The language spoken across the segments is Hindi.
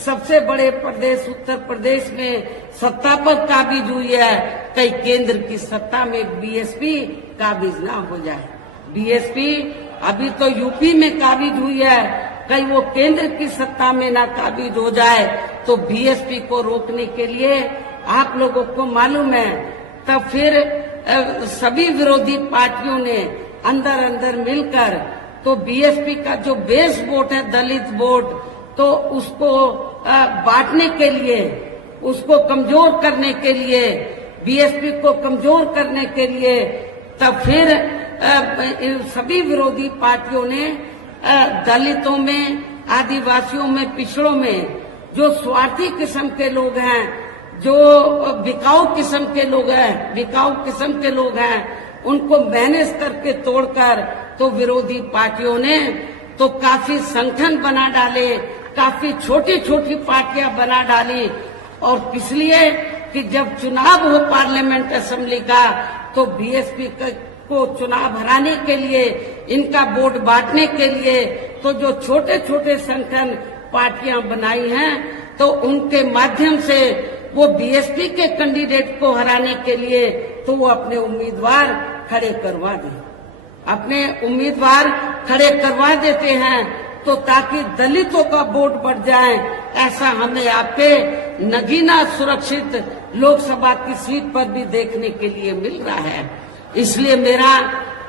सबसे बड़े प्रदेश उत्तर प्रदेश में सत्ता पर काबिज हुई है, कहीं केंद्र की सत्ता में बीएसपी काबिज ना हो जाए। बीएसपी अभी तो यूपी में काबिज हुई है, कहीं वो केंद्र की सत्ता में ना काबिज हो जाए। तो बीएसपी को रोकने के लिए आप लोगों को मालूम है, तब फिर सभी विरोधी पार्टियों ने अंदर अंदर मिलकर तो बीएसपी का जो बेस वोट है दलित वोट, तो उसको बांटने के लिए, उसको कमजोर करने के लिए, बीएसपी को कमजोर करने के लिए तब फिर सभी विरोधी पार्टियों ने दलितों में, आदिवासियों में, पिछड़ों में जो स्वार्थी किस्म के लोग हैं, जो बिकाऊ किस्म के लोग हैं, उनको मैनेज करके तोड़कर तो विरोधी पार्टियों ने तो काफी संगठन बना डाले, काफी छोटी छोटी पार्टियां बना डाली। और इसलिए कि जब चुनाव हो पार्लियामेंट असेंबली का, तो बीएसपी को चुनाव हराने के लिए, इनका वोट बांटने के लिए तो जो छोटे छोटे संगठन पार्टियां बनाई हैं, तो उनके माध्यम से वो बीएसपी के कैंडिडेट को हराने के लिए तो वो अपने उम्मीदवार खड़े करवा देते हैं, तो ताकि दलितों का वोट बढ़ जाए। ऐसा हमें आपके नगीना सुरक्षित लोकसभा की सीट पर भी देखने के लिए मिल रहा है। इसलिए मेरा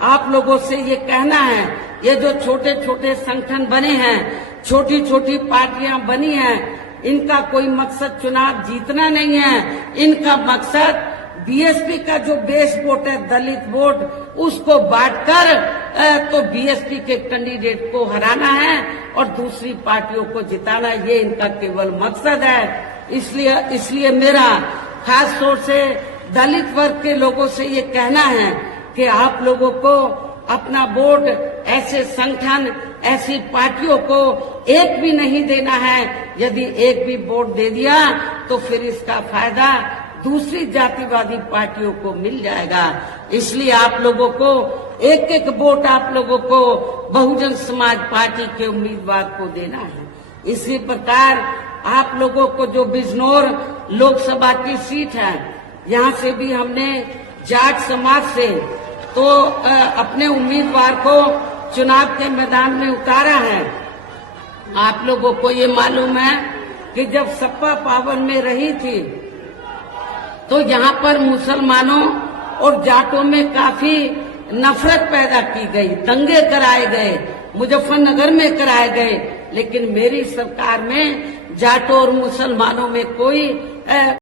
आप लोगों से ये कहना है, ये जो छोटे छोटे संगठन बने हैं, छोटी छोटी पार्टियां बनी हैं, इनका कोई मकसद चुनाव जीतना नहीं है। इनका मकसद बीएसपी का जो बेस वोट है दलित वोट, उसको बांटकर तो बीएसपी के कैंडिडेट को हराना है और दूसरी पार्टियों को जिताना, ये इनका केवल मकसद है। इसलिए मेरा खास तौर से दलित वर्ग के लोगों से ये कहना है कि आप लोगों को अपना वोट ऐसे संगठन, ऐसी पार्टियों को एक भी नहीं देना है। यदि एक भी वोट दे दिया तो फिर इसका फायदा दूसरी जातिवादी पार्टियों को मिल जाएगा। इसलिए आप लोगों को एक एक वोट आप लोगों को बहुजन समाज पार्टी के उम्मीदवार को देना है। इसी प्रकार आप लोगों को जो बिजनौर लोकसभा की सीट है, यहाँ से भी हमने जाट समाज से तो अपने उम्मीदवार को चुनाव के मैदान में उतारा है। आप लोगों को ये मालूम है कि जब सपा पावर में रही थी, तो यहाँ पर मुसलमानों और जाटों में काफी नफरत पैदा की गई, दंगे कराए गए, मुजफ्फरनगर में कराए गए। लेकिन मेरी सरकार में जाटों और मुसलमानों में कोई